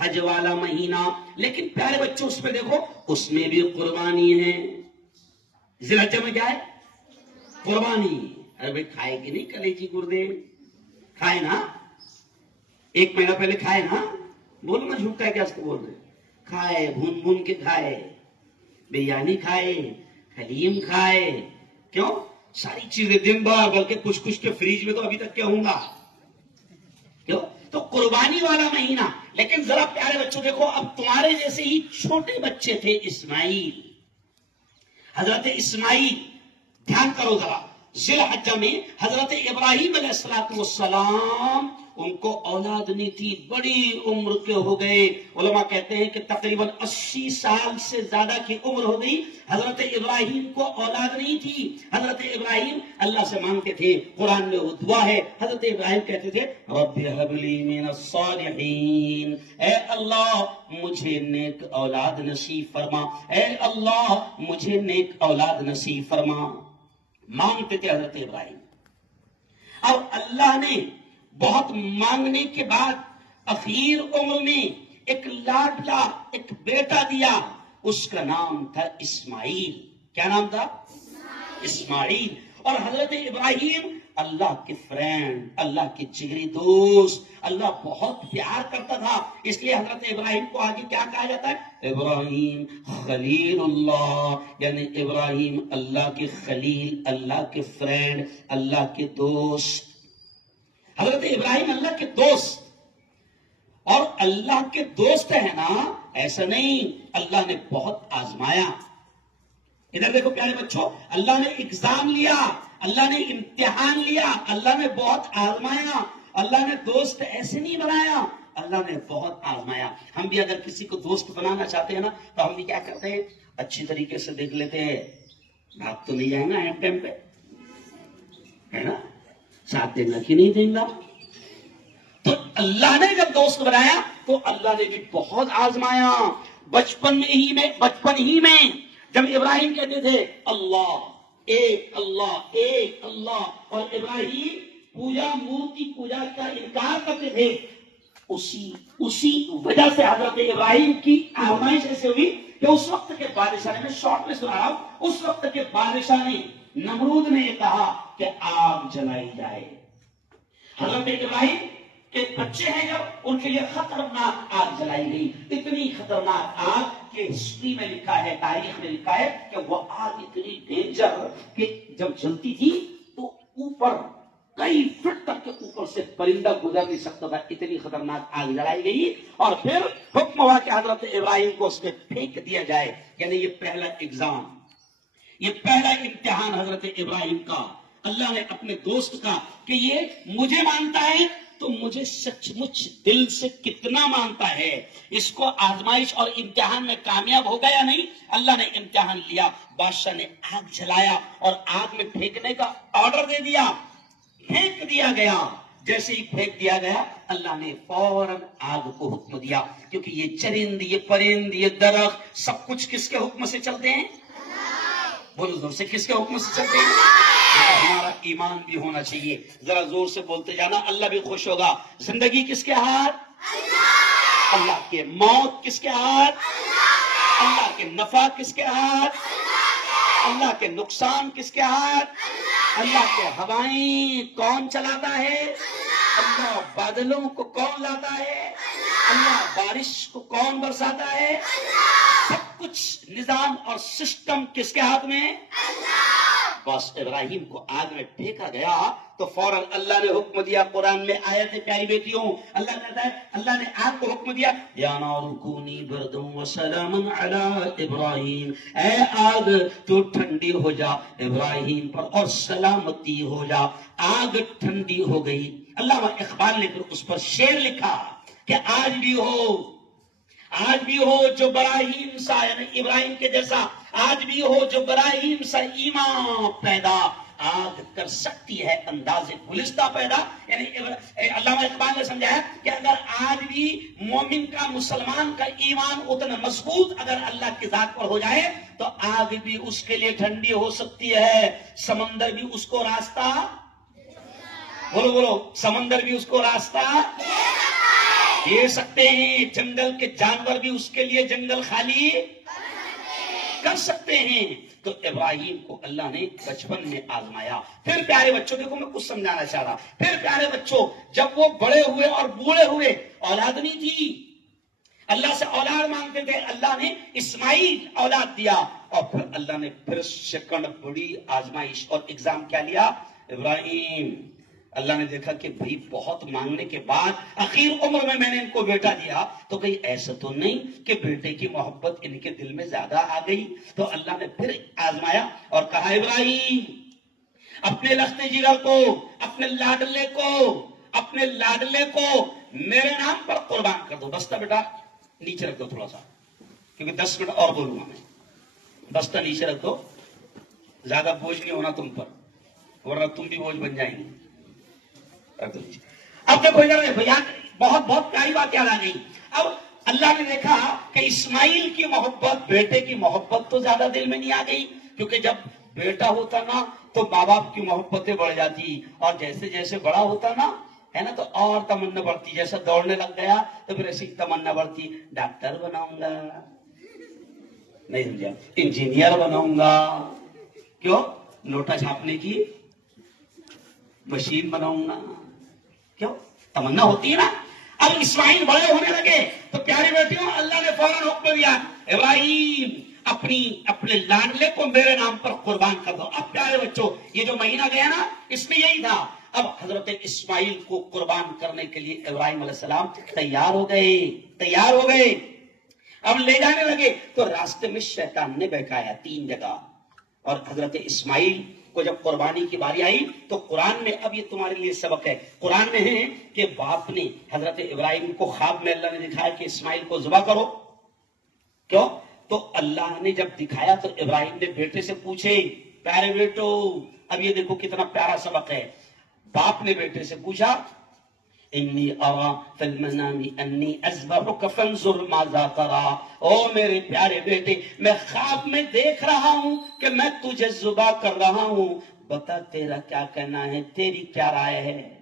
حج والا مہینہ، لیکن پیارے بچوں اس پہ دیکھو، اس میں بھی قربانی ہے۔ ذی الحجہ میں کیا ہے؟ قربانی۔ ارے بھائی کھائے کہ نہیں کلیجی گردے؟ کھائے نا؟ ایک مہینہ پہلے کھائے نا؟ بولو نا، جھوٹ کا کیا اس کو بول رہے؟ کھائے، بھون بھون کے کھائے، بریانی کھائے، حلیم کھائے، کیوں؟ ساری چیزیں دن بھر، بلکہ کچھ کچھ کے فریج میں تو ابھی تک کیا ہوں گا، کیوں؟ تو قربانی والا مہینہ۔ لیکن ذرا پیارے بچوں دیکھو، اب تمہارے جیسے ہی چھوٹے بچے تھے اسماعیل، حضرت اسماعیل، دھیان کرو ذرا، ذی الحجہ میں حضرت ابراہیم علیہ السلام، ان کو اولاد نہیں تھی، بڑی عمر کے ہو گئے، علماء کہتے ہیں کہ تقریباً 80 سال سے زیادہ کی عمر ہو گئی، حضرت ابراہیم کو اولاد نہیں تھی۔ حضرت ابراہیم اللہ سے مانگتے تھے، قرآن میں وہ دعا ہے، حضرت ابراہیم کہتے تھے رب هب لی من الصالحین، اے اللہ مجھے نیک اولاد نصیب فرما، اے اللہ مجھے نیک اولاد نصیب فرما۔ مانگتے تھے حضرت ابراہیم، اور اللہ نے بہت مانگنے کے بعد اخیر عمر میں ایک لاڈلا ایک بیٹا دیا، اس کا نام تھا اسماعیل۔ کیا نام تھا؟ اسماعیل۔ اور حضرت ابراہیم اللہ کے فرینڈ، اللہ کے جگری دوست، اللہ بہت پیار کرتا تھا، اس لیے حضرت ابراہیم کو آگے کیا کہا جاتا ہے؟ ابراہیم خلیل اللہ، یعنی ابراہیم اللہ کے خلیل، اللہ کے فرینڈ، اللہ کے دوست۔ حضرت ابراہیم اللہ کے دوست، اور اللہ کے دوست ہے نا، ایسا نہیں، اللہ نے بہت آزمایا۔ ادھر دیکھو پیارے بچوں، اللہ نے ایگزام لیا، اللہ نے امتحان لیا، اللہ نے بہت آزمایا، اللہ نے دوست ایسے نہیں بنایا، اللہ نے بہت آزمایا۔ ہم بھی اگر کسی کو دوست بنانا چاہتے ہیں نا، تو ہم بھی کیا کرتے ہیں؟ اچھی طریقے سے دیکھ لیتے ہیں، بھاگ تو نہیں جائیں گا اینڈ ٹائم پہ، ہے نا؟ ساتھ دیں گا کہ نہیں دیں گا؟ تو اللہ نے جب دوست بنایا تو اللہ نے بھی بہت آزمایا۔ بچپن ہی میں جب ابراہیم کہتے تھے اللہ ایک، اللہ ایک، اللہ، اور ابراہیم مورتی پوجا کا انکار کرتے تھے، اسی وجہ سے حضرت ابراہیم کی آزمائش ایسے ہوئی کہ اس وقت کے بادشاہ نے، میں شارٹ میں سنا رہا ہوں، اس وقت کے بادشاہ نے، نمرود نے کہا کہ آگ جلائی جائے۔ حضرت ابراہیم کے بچے ہیں جب، ان کے لیے خطرناک آگ جلائی گئی، اتنی خطرناک آگ کہ ہسٹری میں لکھا ہے، تاریخ میں لکھا ہے کہ وہ آگ اتنی ڈینجر کہ جب جلتی تھی تو اوپر کئی فٹ تک کے اوپر سے پرندہ گزر نہیں سکتا تھا، اتنی خطرناک آگ جلائی گئی۔ اور پھر حکم ہوا کہ حضرت ابراہیم کو اس میں پھینک دیا جائے، یعنی یہ پہلا ایگزام، یہ پہلا امتحان حضرت ابراہیم کا، اللہ نے اپنے دوست کا، کہ یہ مجھے مانتا ہے تو مجھے سچ مچ دل سے کتنا مانتا ہے، اس کو آزمائش اور امتحان میں کامیاب ہوگا یا نہیں۔ اللہ نے امتحان لیا، بادشاہ نے آگ جلایا اور آگ میں پھینکنے کا آرڈر دے دیا، پھینک دیا گیا۔ جیسے ہی پھینک دیا گیا، اللہ نے فوراً آگ کو حکم دیا، کیونکہ یہ چرند، یہ پرند، یہ درخت، سب کچھ کس کے حکم سے چلتے ہیں؟ بولو زور سے، کس کے حکم سے چلتے ہیں؟ ہمارا ایمان بھی ہونا چاہیے، ذرا زور سے بولتے جانا، اللہ بھی خوش ہوگا۔ زندگی کس کے ہاتھ؟ اللہ کے۔ موت کس کے ہاتھ؟ اللہ کے۔ نفع کس کے ہاتھ؟ اللہ کے۔ نقصان کس کے ہاتھ؟ اللہ کے۔ ہوائیں کون چلاتا ہے؟ اللہ۔ بادلوں کو کون لاتا ہے؟ اللہ۔ بارش کو کون برساتا ہے؟ سب کچھ نظام اور سسٹم کس کے ہاتھ میں؟ بس ابراہیم کو آگ میں پھینکا گیا تو فوراً اللہ نے حکم دیا، قرآن میں آیت ہے پیاری بیٹیوں، اللہ کہتا ہے، اللہ نے آگ کو حکم دیا، یا نار کونی بردا وسلاما علی ابراہیم، اے آگ تو ٹھنڈی ہو جا ابراہیم پر اور سلامتی ہو جا۔ آگ ٹھنڈی ہو گئی۔ علامہ اقبال نے پھر اس پر شعر لکھا کہ آج بھی ہو جو براہیم سا، یعنی ابراہیم کے جیسا، آج بھی ہو جو براہیم سا ایمان پیدا، آگ کر سکتی ہے انداز گلستہ پیدا۔ یعنی علامہ اقبال نے سمجھایا کہ اگر آج بھی مومن کا، مسلمان کا ایمان اتنا مضبوط اگر اللہ کی ذات پر ہو جائے تو آگ بھی اس کے لیے ٹھنڈی ہو سکتی ہے، سمندر بھی اس کو راستہ، بولو سمندر بھی اس کو راستہ، دے سکتے ہیں، جنگل کے جانور بھی اس کے لیے جنگل خالی کر سکتے ہیں. تو ابراہیم کو اللہ نے بچپن میں آزمایا. پھر پیارے بچوں، دیکھو میں کچھ سمجھانا چاہ رہا، پھر پیارے بچوں جب وہ بڑے ہوئے اور بوڑھے ہوئے، اولاد نہیں تھی، اللہ سے اولاد مانگتے تھے، اللہ نے اسماعیل اولاد دیا. اور پھر اللہ نے پھر سیکنڈ بڑی آزمائش اور ایگزام کیا لیا؟ ابراہیم. اللہ نے دیکھا کہ بھئی بہت مانگنے کے بعد اخیر عمر میں نے ان کو بیٹا دیا، تو کہیں ایسا تو نہیں کہ بیٹے کی محبت ان کے دل میں زیادہ آ گئی؟ تو اللہ نے پھر آزمایا اور کہا ابراہیم اپنے لخت جگر کو، اپنے لاڈلے کو میرے نام پر قربان کر دو. بستہ بیٹا نیچے رکھ دو تھوڑا سا، کیونکہ 10 منٹ اور بولوں گا میں. بستہ نیچے رکھ دو، زیادہ بوجھ نہیں ہونا تم پر، ورنہ تم بھی بوجھ بن جائیں گے. اب دیکھو بھیا، بہت پیاری بات یاد آ گئی. اب اللہ نے دیکھا کہ اسماعیل کی محبت، بیٹے کی محبت تو زیادہ دل میں نہیں آ گئی، کیونکہ جب بیٹا ہوتا نا تو ماں باپ کی محبتیں بڑھ جاتی، اور جیسے جیسے بڑا ہوتا نا ہے نا تو اور تمنا بڑھتی. جیسے دوڑنے لگ گیا تو پھر ایسی تمنا بڑھتی، ڈاکٹر بناؤں گا، نہیں سمجھا، انجینئر بناؤں گا، کیوں؟ نوٹا چھاپنے کی مشین بناؤں گا. کیوں؟ تمنا ہوتی ہے نا. اب اسماعیل بڑے ہونے لگے تو پیاری بیٹیوں اللہ نے فوراً حکم دیا، ابراہیم اپنے لاڈلے کو میرے نام پر قربان کر دو. اب پیارے بچوں یہ جو مہینہ گیا نا اس میں یہی تھا. اب حضرت اسماعیل کو قربان کرنے کے لیے ابراہیم علیہ السلام تیار ہو گئے. اب لے جانے لگے تو راستے میں شیطان نے بہکایا 3 جگہ. اور حضرت اسماعیل کو جب قربانی کی باری آئی تو قرآن میں، اب یہ تمہارے لیے سبق ہے، قرآن میں ہے کہ باپ نے حضرت ابراہیم کو خواب میں اللہ نے دکھایا کہ اسماعیل کو ذبح کرو. کیوں؟ تو اللہ نے جب دکھایا تو ابراہیم نے بیٹے سے پوچھے، پیارے بیٹو، اب یہ دیکھو کتنا پیارا سبق ہے. باپ نے بیٹے سے پوچھا، انی ارا فی المنام انی اذبحک فانظر ماذا ترى. او میرے پیارے بیٹے، میں خواب میں دیکھ رہا ہوں کہ میں تجھے ذبح کر رہا ہوں، بتا تیرا کیا کہنا ہے، تیری کیا رائے ہے؟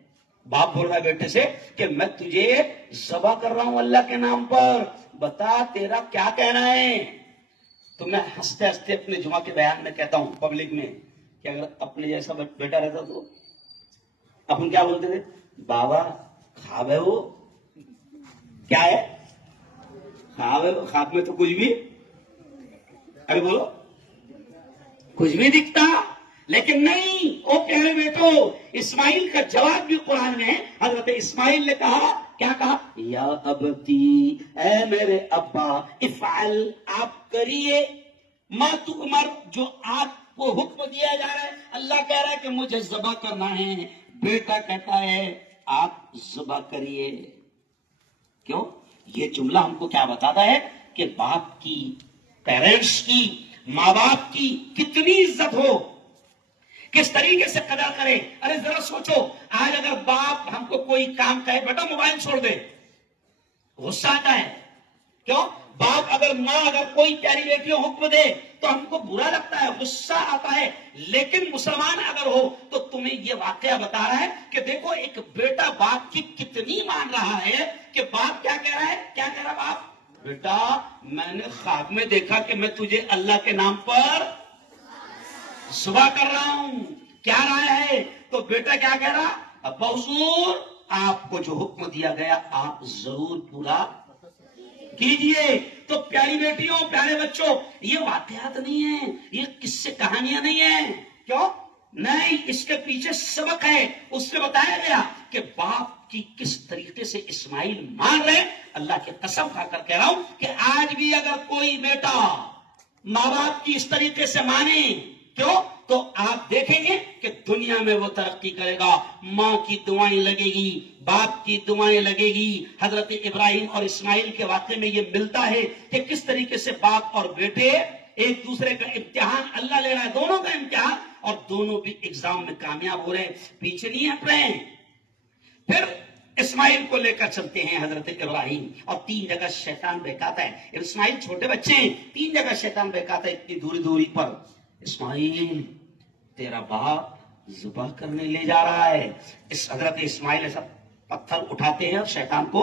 باپ بول رہا ہے بیٹے سے کہ میں تجھے ذبح کر رہا ہوں اللہ کے نام پر، بتا تیرا کیا کہنا ہے. تو میں ہنستے ہنستے اپنے جمعہ کے بیان میں کہتا ہوں پبلک میں کہ اگر اپنے جیسا بیٹا رہتا تو اپن کیا بولتے تھے؟ بابا خواب ہے وہ، کیا ہے خواب ہے، خواب میں تو کچھ بھی، ارے بولو، کچھ بھی دکھتا. لیکن نہیں، او پیارے بیٹو، اسماعیل کا جواب بھی قرآن میں ہے. حضرت اسماعیل نے کہا، کیا کہا؟ یا ابتی، اے میرے ابا، افعل، آپ کریے، ما تؤمر، جو آپ کو حکم دیا جا رہا ہے. اللہ کہہ رہا ہے کہ مجھے ذبح کرنا ہے، بیٹا کہتا ہے آپ ذبح کریے. کیوں؟ یہ جملہ ہم کو کیا بتاتا ہے کہ باپ کی، پیرنٹس کی، ماں باپ کی کتنی عزت ہو، کس طریقے سے قدر کرے. ارے ذرا سوچو، آج اگر باپ ہم کو کوئی کام کہے، بیٹا موبائل چھوڑ دے، غصہ آتا ہے. کیوں؟ باپ ماں کوئی پیاری بیٹی حکم دے تو ہم کو برا لگتا ہے، غصہ آتا ہے. لیکن مسلمان اگر ہو تو تمہیں یہ واقعہ بتا رہا ہے کہ دیکھو ایک بیٹا باپ کی کتنی مان رہا ہے کہ باپ کیا کہہ رہا ہے، کیا کہہ رہا باپ؟ بیٹا میں نے خواب میں دیکھا کہ میں تجھے اللہ کے نام پر ذبح کر رہا ہوں، کیا رائے ہے؟ تو بیٹا کیا کہہ رہا؟ ابا حضور آپ کو جو حکم دیا گیا آپ ضرور پورا کیجئے. تو پیاری بیٹیوں، پیارے بچوں، یہ واقعات نہیں ہیں، یہ قصے کہانیاں نہیں ہیں. کیوں نہیں؟ اس کے پیچھے سبق ہے. اس میں بتایا گیا کہ باپ کی کس طریقے سے اسماعیل مان رہے. اللہ کی قسم کھا کر کہہ رہا ہوں کہ آج بھی اگر کوئی بیٹا ماں باپ کی اس طریقے سے مانے، کیوں؟ تو آپ دیکھیں گے کہ دنیا میں وہ ترقی کرے گا. ماں کی دعائیں لگے گی، باپ کی دعائیں لگے گی. حضرت ابراہیم اور اسماعیل کے واقعے میں یہ ملتا ہے کہ کس طریقے سے باپ اور بیٹے ایک دوسرے کا امتحان اللہ لے رہا ہے، دونوں کا امتحان، اور دونوں بھی ایگزام میں کامیاب ہو رہے ہیں، پیچھے نہیں ہٹ رہے ہیں. پھر اسماعیل کو لے کر چلتے ہیں حضرت ابراہیم، اور 3 جگہ شیطان بہکاتا ہے. اسماعیل چھوٹے بچے ہیں، 3 جگہ شیطان بہکاتا ہے اتنی دوری پر. اسماعیل تیرا باپ ذبح کرنے لے جا رہا ہے. اس حضرت اسماعیل ایسا پتھر اٹھاتے ہیں اور شیطان کو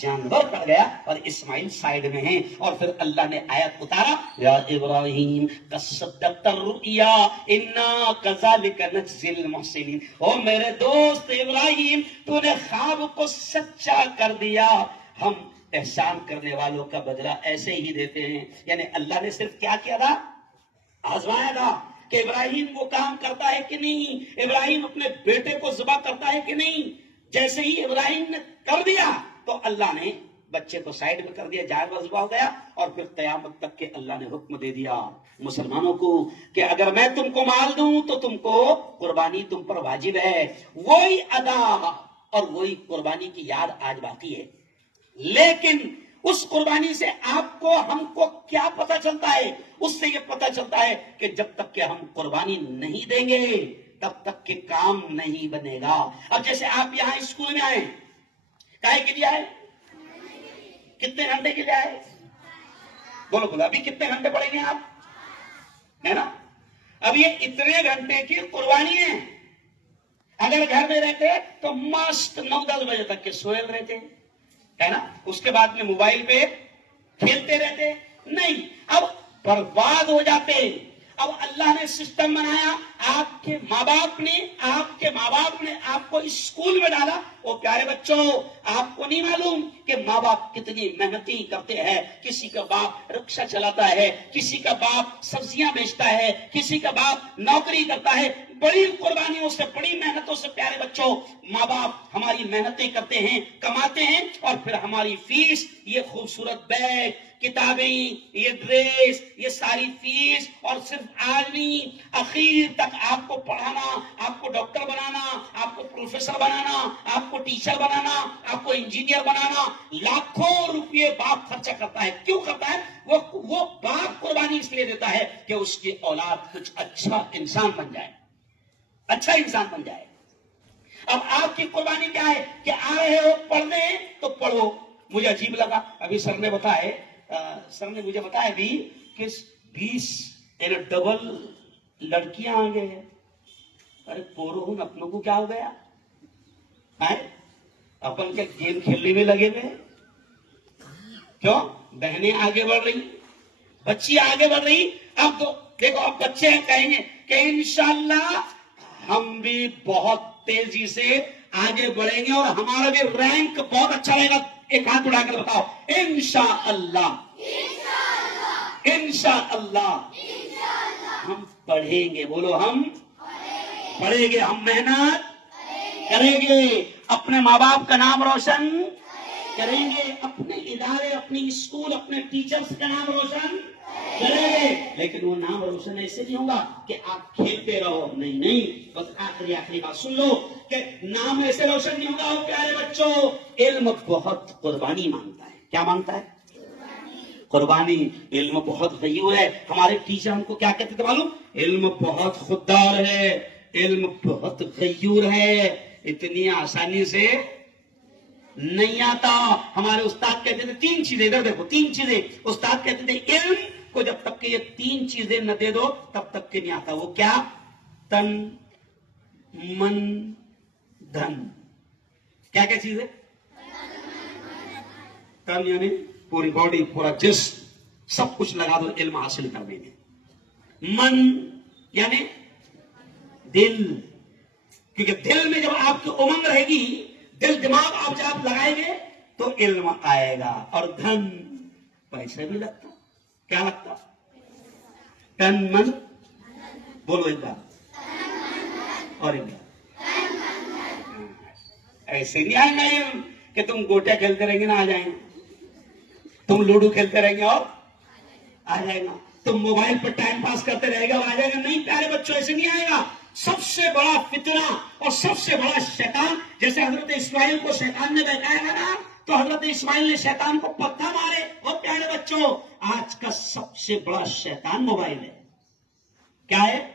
جانور کٹ گیا اور اسماعیل سائیڈ میں ہیں. اور پھر اللہ نے آیت اتارا یا ابراہیم قد صدقت الرؤیا انا کذالک نجزی المحسنین. او میرے دوست ابراہیم تو نے خواب کو سچا کر دیا, ہم احسان کرنے والوں کا بدلہ ایسے ہی دیتے ہیں. یعنی اللہ نے صرف کیا کیا تھا؟ آزمایا تھا کہ ابراہیم وہ کام کرتا ہے کہ نہیں, ابراہیم اپنے بیٹے کو ذبح کرتا ہے کہ نہیں. جیسے ہی ابراہیم نے کر دیا تو اللہ نے بچے کو سائیڈ میں کر دیا, جانور ذبح ہو گیا. اور پھر قیامت تک کے اللہ نے حکم دے دیا مسلمانوں کو کہ اگر میں تم کو مال دوں تو تم کو قربانی تم پر واجب ہے. وہی ادا اور وہی قربانی کی یاد آج باقی ہے. لیکن اس قربانی سے آپ کو ہم کو کیا پتہ چلتا ہے؟ اس سے یہ پتہ چلتا ہے کہ جب تک کہ ہم قربانی نہیں دیں گے تب تک کہ کام نہیں بنے گا. اب جیسے آپ یہاں اسکول میں آئے, کائے کے لیے آئے؟ کتنے گھنٹے کے لیے آئے؟ بولو بولو, ابھی کتنے گھنٹے پڑھیں گے آپ, ہے نا؟ اب یہ اتنے گھنٹے کی قربانی ہے. اگر گھر میں رہتے تو مست 9-10 بجے تک کے سوئل رہتے, ہے نا؟ اس کے بعد میں موبائل پہ کھیلتے رہتے نہیں, اب برباد ہو جاتے. اب اللہ نے سسٹم بنایا, آپ کے ماں باپ نے آپ کو اسکول میں ڈالا. وہ پیارے بچوں, آپ کو نہیں معلوم کہ ماں باپ کتنی محنتی کرتے ہیں. کسی کا باپ رکشہ چلاتا ہے, کسی کا باپ سبزیاں بیچتا ہے, کسی کا باپ نوکری کرتا ہے. بڑی قربانیوں سے, بڑی محنتوں سے پیارے بچوں ماں باپ ہماری محنتیں کرتے ہیں, کماتے ہیں, اور پھر ہماری فیس, یہ خوبصورت بیگ, کتابیں, یہ ڈریس, یہ ساری فیس, اور صرف آدمی اخیر تک آپ کو پڑھانا, آپ کو ڈاکٹر بنانا, آپ کو پروفیسر بنانا, آپ کو ٹیچر بنانا, آپ کو انجینئر بنانا. لاکھوں روپے باپ خرچہ کرتا ہے. کیوں کرتا ہے؟ وہ باپ قربانی اس لیے دیتا ہے کہ اس کی اولاد کچھ اچھا انسان بن جائے, اچھا انسان بن جائے. اب آپ کی قربانی کیا ہے کہ آ رہے ہو پڑھنے تو پڑھو. مجھے عجیب لگا, ابھی سر نے مجھے بتایا ابھی کہ 20 ڈبل لڑکیاں آ گئے ہیں. ارے پورو اپنوں کو کیا ہو گیا, اپن کے گیم کھیلنے میں لگے ہوئے. کیوں؟ بہنیں آگے بڑھ رہی, بچی آگے بڑھ رہی. اب تو دیکھو, اب بچے کہیں گے کہ انشاءاللہ ہم بھی بہت تیزی سے آگے بڑھیں گے اور ہمارا بھی رینک بہت اچھا رہے گا. ایک ہاتھ اٹھا کر بتاؤ, انشاءاللہ, انشاءاللہ ہم پڑھیں گے. بولو, ہم پڑھیں گے, ہم محنت کریں گے, اپنے ماں باپ کا نام روشن کریں گے, اپنے ادارے, اپنی اسکول, اپنے ٹیچرز کا نام روشن کریں گے. لیکن وہ نام روشن ایسے نہیں ہوگا کہ آپ کھیلتے رہو, نہیں. بس آخری بات سن لو کہ نام ایسے روشن نہیں ہوگا. پیارے بچوں, علم بہت قربانی مانگتا ہے. کیا مانگتا ہے؟ قربانی. علم بہت غیور ہے. ہمارے ٹیچر ہم کو کیا کہتے تھے معلوم؟ علم بہت خوددار ہے, علم بہت غیور ہے, اتنی آسانی سے نہیں آتا. ہمارے استاد کہتے تھے 3 چیزیں, ادھر دیکھو 3 چیزیں. استاد کہتے تھے علم کو جب تک کہ یہ 3 چیزیں نہ دے دو تب تک کہ نہیں آتا. وہ کیا؟ تن, من, دھن. کیا چیز ہے؟ تن یعنی پوری باڈی, پورا جسم, سب کچھ لگا دو علم حاصل کرنے میں. من یعنی دل, کیونکہ دل میں جب آپ کی امنگ رہے گی, دل دماغ آپ جب لگائیں گے تو علم آئے گا. اور دھن, پیسے بھی لگتا. کیا لگتا؟ تن من, بولو ایک بار, اور ایک بار. ایسے نہیں آئے گا علم کہ تم گوٹے کھیلتے رہیں گے نا آ جائیں گے, تم لوڈو کھیلتے رہیں گے اور آ جائے گا, تم موبائل پر ٹائم پاس کرتے رہے گا آ جائے گا. نہیں پیارے بچوں, ایسے نہیں آئے گا. سب سے بڑا فتنہ اور سب سے بڑا شیطان, جیسے حضرت اسماعیل کو شیطان نے بہکایا تھا نا, تو حضرت اسماعیل نے شیطان کو پتھر مارے. اور پیارے بچوں, آج کا سب سے بڑا شیطان موبائل ہے. کیا ہے؟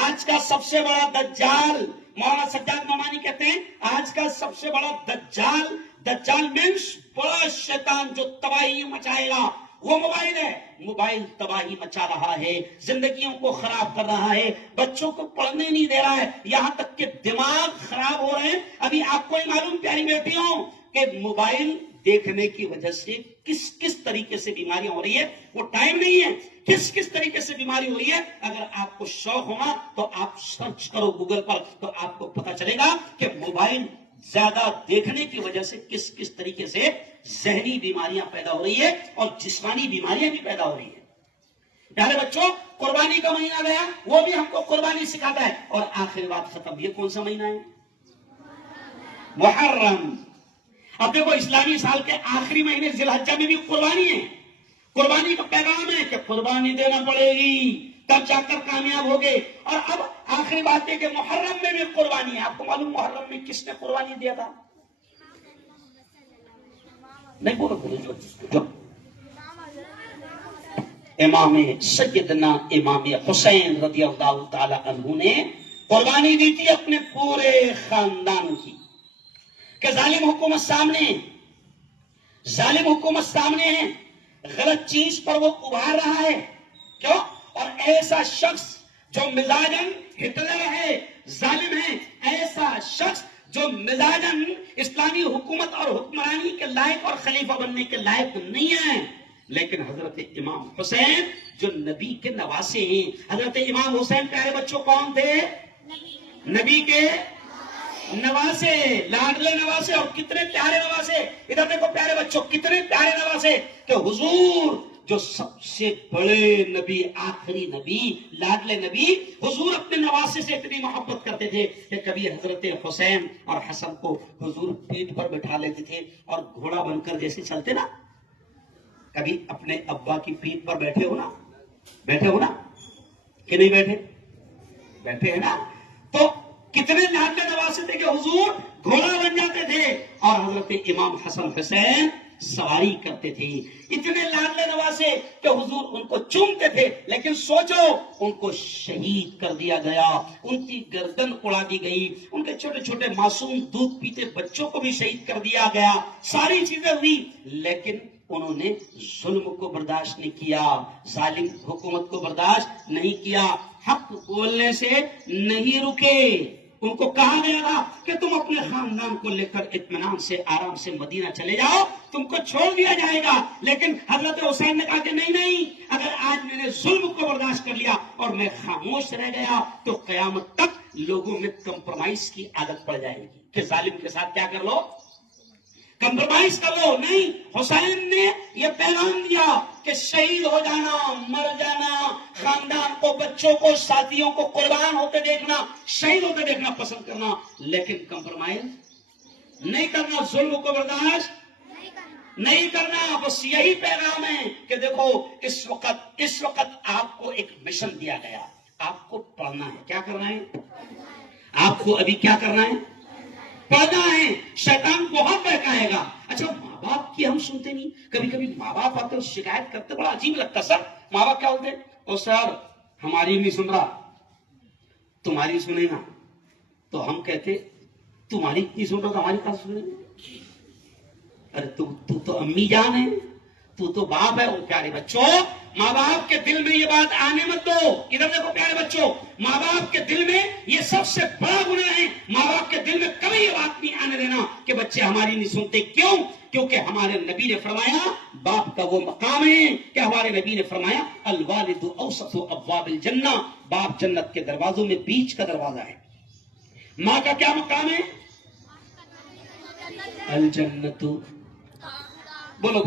آج کا سب سے بڑا دجال, مولانا سجاد نعمانی کہتے ہیں آج کا سب سے بڑا دجال مینس بڑا شیطان جو تباہی مچائے گا وہ موبائل ہے. موبائل تباہی مچا رہا ہے, زندگیوں کو خراب کر رہا ہے, بچوں کو پڑھنے نہیں دے رہا ہے, یہاں تک کہ دماغ خراب ہو رہے ہیں. ابھی آپ کو ہی معلوم پیاری بیٹیوں کہ موبائل دیکھنے کی وجہ سے کس کس طریقے سے بیماریاں ہو رہی ہے، وہ ٹائم نہیں ہے، کس کس طریقے سے بیماری ہو رہی ہے۔ اگر آپ کو شوق ہونا تو آپ سرچ کرو گوگل پر، تو آپ کو پتا چلے گا کہ موبائل زیادہ دیکھنے کی وجہ سے کس کس طریقے سے ذہنی بیماریاں پیدا ہو رہی ہے اور جسمانی بیماریاں بھی پیدا ہو رہی ہیں۔ پیارے بچوں، قربانی کا مہینہ گیا، وہ بھی ہم کو قربانی سکھاتا ہے۔ اور آخری بات ختم، یہ کون سا مہینہ ہے؟ محرم۔ اب دیکھو، اسلامی سال کے آخری مہینے ذی الحجہ میں بھی قربانی ہے۔ قربانی کا پیغام ہے کہ قربانی دینا پڑے گی، تب جا کر کامیاب ہوگے۔ اور اب آخری بات ہے کہ محرم میں بھی قربانی ہے۔ آپ کو معلوم محرم میں کس نے قربانی دیا تھا؟ نہیں بولو جو امام سیدنا امام حسین رضی اللہ تعالی عنہ نے قربانی دی تھی اپنے پورے خاندان کی، کہ ظالم حکومت سامنے ہے، غلط چیز پر وہ ابھار رہا ہے، کیوں؟ اور ایسا شخص جو مزاجن ہٹلر ہے، ظالم ہے، ایسا شخص جو مزاجن اسلامی حکومت اور حکمرانی کے لائق اور خلیفہ بننے کے لائق نہیں ہے، لیکن حضرت امام حسین جو نبی کے نواسے ہیں، حضرت امام حسین پیارے بچوں کون تھے؟ نبی کے نواسے، لاڈلے نواسے، اور کتنے پیارے نواسے۔ ادھر دیکھو پیارے بچوں، کتنے پیارے نواسے کہ حضور جو سب سے بڑے نبی، آخری نبی، لاڈلے نبی، حضور اپنے نواسے سے اتنی محبت کرتے تھے کہ کبھی حضرت حسین اور حسن کو حضور پیٹھ پر بٹھا لیتے تھے، اور گھوڑا بن کر جیسے چلتے نا، کبھی اپنے ابا کی پیٹھ پر بیٹھے ہو نا کہ نہیں بیٹھے ہیں نا، تو کتنے لاڈلے نواسے تھے کہ حضور گھوڑا بن جاتے تھے اور حضرت امام حسن حسین سواری کرتے تھے۔ اتنے لاڈلے نواسے کہ حضور ان کو چومتے تھے، لیکن سوچو ان کو شہید کر دیا گیا، ان کی گردن اڑا دی گئی، ان کے چھوٹے چھوٹے معصوم دودھ پیتے بچوں کو بھی شہید کر دیا گیا، ساری چیزیں ہوئی، لیکن انہوں نے ظلم کو برداشت نہیں کیا، ظالم حکومت کو برداشت نہیں کیا، حق بولنے سے نہیں رکے۔ ان کو کہا گیا تھا کہ تم اپنے خاندان کو لے کر اطمینان سے آرام سے مدینہ چلے جاؤ، تم کو چھوڑ دیا جائے گا، لیکن حضرت حسین نے کہا کہ نہیں، اگر آج میں نے ظلم کو برداشت کر لیا اور میں خاموش رہ گیا تو قیامت تک لوگوں میں کمپرومائز کی عادت پڑ جائے گی کہ ظالم کے ساتھ کیا کر لو، کمپرومائز کر لو۔ نہیں، حسین نے یہ پیغام دیا کہ شہید ہو جانا، مر جانا، خاندان کو، بچوں کو، ساتھیوں کو قربان ہوتے دیکھنا، شہید ہوتے دیکھنا پسند کرنا، لیکن کمپرومائز نہیں کرنا، ظلم کو برداشت نہیں کرنا۔ بس یہی پیغام ہے کہ دیکھو اس وقت آپ کو ایک مشن دیا گیا، آپ کو پڑھنا ہے۔ کیا کرنا ہے؟ آپ کو ابھی کیا کرنا ہے؟ پڑھنا ہے۔ شیطان بہت بہکائے گا۔ اچھا، ماں باپ کی ہم سنتے نہیں، کبھی ماں باپ آتے اور شکایت کرتے، بڑا عجیب لگتا۔ سر ماں باپ کیا بولتے؟ او سر ہماری نہیں سن رہا، تمہاری سنے گا۔ تو ہم کہتے تمہاری نہیں سن رہا تو ہماری کیا سنے گا؟ ارے تو امی جان ہے، تو باپ ہے۔ وہ پیارے بچوں، ماں باپ کے دل میں یہ بات آنے مت دو۔ ادھر دیکھو پیارے بچوں، ماں باپ کے دل میں یہ سب سے بڑا گناہ ہے۔ ماں باپ کے دل میں کبھی یہ بات نہیں آنے دینا کہ بچے ہماری نہیں سنتے۔ کیوں؟ کیونکہ ہمارے نبی نے فرمایا، باپ کا وہ مقام ہے کہ ہمارے نبی نے فرمایا الوالد اوسط ابواب الجنہ، باپ جنت کے دروازوں میں بیچ کا دروازہ ہے۔ ماں کا کیا مقام ہے؟ الجنت، بولو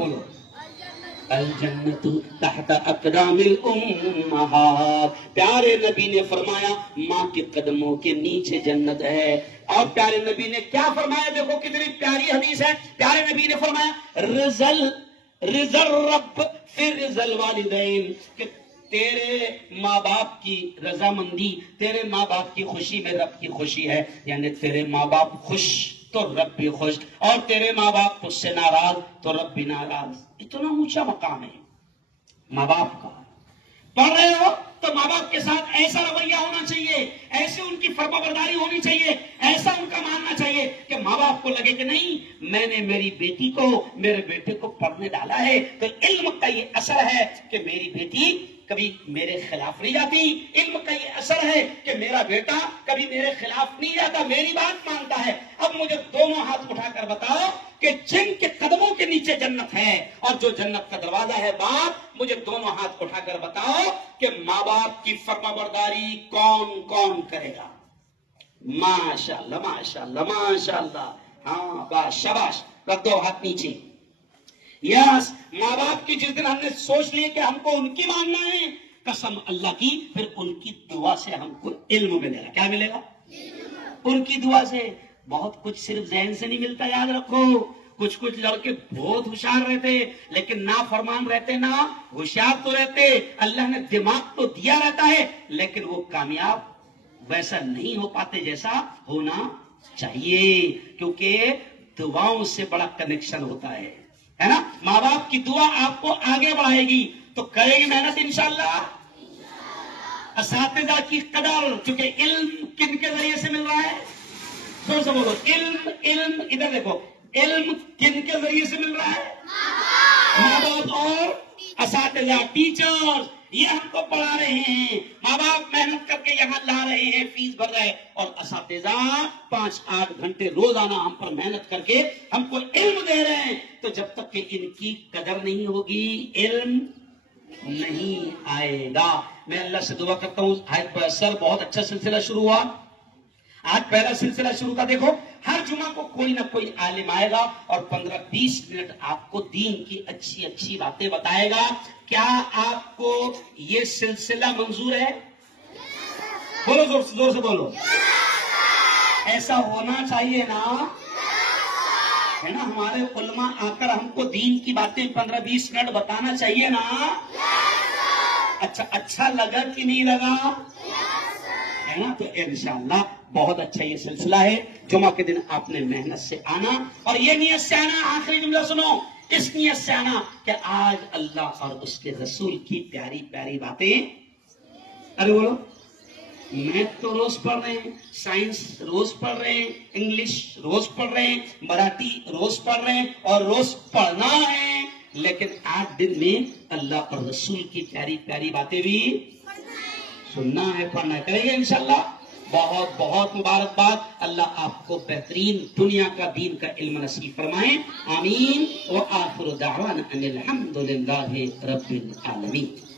الجنت تحت اقدام الامہات، پیارے نبی نے فرمایا ماں کے قدموں کے نیچے جنت ہے۔ اور پیارے نبی نے کیا فرمایا؟ دیکھو کتنی پیاری حدیث ہے۔ پیارے نبی نے فرمایا رضا الرب فی رضا الوالدین، کہ تیرے ماں باپ کی رضامندی، تیرے ماں باپ کی خوشی میں رب کی خوشی ہے، یعنی تیرے ماں باپ خوش تو رب بھی خوش، اور تیرے ماں باپ تجھ سے ناراض تو رب بھی ناراض۔ اتنا اونچا مقام ہے ماں باپ کا۔ پڑھ رہے ہو تو ماں باپ کے ساتھ ایسا رویہ ہونا چاہیے، ایسے ان کی فرمانبرداری ہونی چاہیے، ایسا ان کا ماننا چاہیے کہ ماں باپ کو لگے کہ نہیں، میں نے میری بیٹی کو، میرے بیٹے کو پڑھنے ڈالا ہے تو علم کا یہ اثر ہے کہ میری بیٹی کبھی میرے خلاف نہیں جاتی. علم کا یہ اثر ہے کہ میرا بیٹا کبھی میرے خلاف نہیں جاتا, میری بات مانتا ہے. اب مجھے دونوں ہاتھ اٹھا کر بتاؤ کہ جن کے قدموں کے نیچے جنت ہے اور جو جنت کا دروازہ ہے باپ, مجھے دونوں ہاتھ اٹھا کر بتاؤ کہ ماں باپ کی فرما برداری کون کون کرے گا؟ ماشاء اللہ ماشاء اللہ ماشاء اللہ. ہاں بس شاباش, رکھ دو ہاتھ نیچے. یس, ماں باپ کی جس دن ہم نے سوچ لی کہ ہم کو ان کی ماننا ہے, قسم اللہ کی, پھر ان کی دعا سے ہم کو علم ملے گا. کیا ملے گا؟ ان کی دعا سے. بہت کچھ صرف ذہن سے نہیں ملتا, یاد رکھو. کچھ لڑکے بہت ہوشیار رہتے لیکن نا فرمان رہتے, نا ہوشیار تو رہتے, اللہ نے دماغ تو دیا رہتا ہے لیکن وہ کامیاب ویسا نہیں ہو پاتے جیسا ہونا چاہیے, کیونکہ دعاؤں سے بڑا کنیکشن ہوتا ہے نا. ماں باپ کی دعا آپ کو آگے بڑھائے گی, تو کرے گی محنت انشاءاللہ. اساتذہ کی قدر, چونکہ علم کن کے ذریعے سے مل رہا ہے؟ سو بولو, علم ادھر دیکھو, علم کن کے ذریعے سے مل رہا ہے؟ ماں باپ اور اساتذہ, ٹیچر, یہ ہم کو پڑھا رہے ہیں. ماں باپ محنت کر کے یہاں لا رہے ہیں, فیس بھر رہے ہیں, اور اساتذہ 5-8 گھنٹے روزانہ ہم پر محنت کر کے ہم کو علم دے رہے ہیں. تو جب تک کہ ان کی قدر نہیں ہوگی علم نہیں آئے گا. میں اللہ سے دعا کرتا ہوں, سر بہت اچھا سلسلہ شروع ہوا, آج پہلا سلسلہ شروع کا. دیکھو ہر جمعہ کو کوئی نہ کوئی عالم آئے گا اور 15-20 منٹ آپ کو دین کی اچھی اچھی باتیں بتائے گا. کیا آپ کو یہ سلسلہ منظور ہے؟ بولو زور سے بولو. ایسا ہونا چاہیے نا, ہے نا. ہمارے علماء آ کر ہم کو دین کی باتیں 15-20 منٹ بتانا چاہیے نا. اچھا لگا کہ نہیں لگا؟ ہے نا. تو انشاءاللہ بہت اچھا یہ سلسلہ ہے. جمعہ کے دن آپ نے محنت سے آنا, اور یہ نیت سے آنا, آخری جملہ سنو, اس نیت سے آنا کہ آج اللہ اور اس کے رسول کی پیاری پیاری باتیں. ارے بولو, میتھ تو روز پڑھ رہے ہیں, سائنس روز پڑھ رہے ہیں, انگلش روز پڑھ رہے ہیں, مراٹھی روز پڑھ رہے ہیں, اور روز پڑھنا ہے, لیکن 8 دن میں اللہ اور رسول کی پیاری پیاری باتیں بھی سننا ہے, پڑھنا ہے. کریں گے انشاءاللہ. بہت بہت مبارکباد. اللہ آپ کو بہترین دنیا کا دین کا علم نصیب فرمائے, آمین. وآخر دعوانا ان الحمدللہ رب العالمین.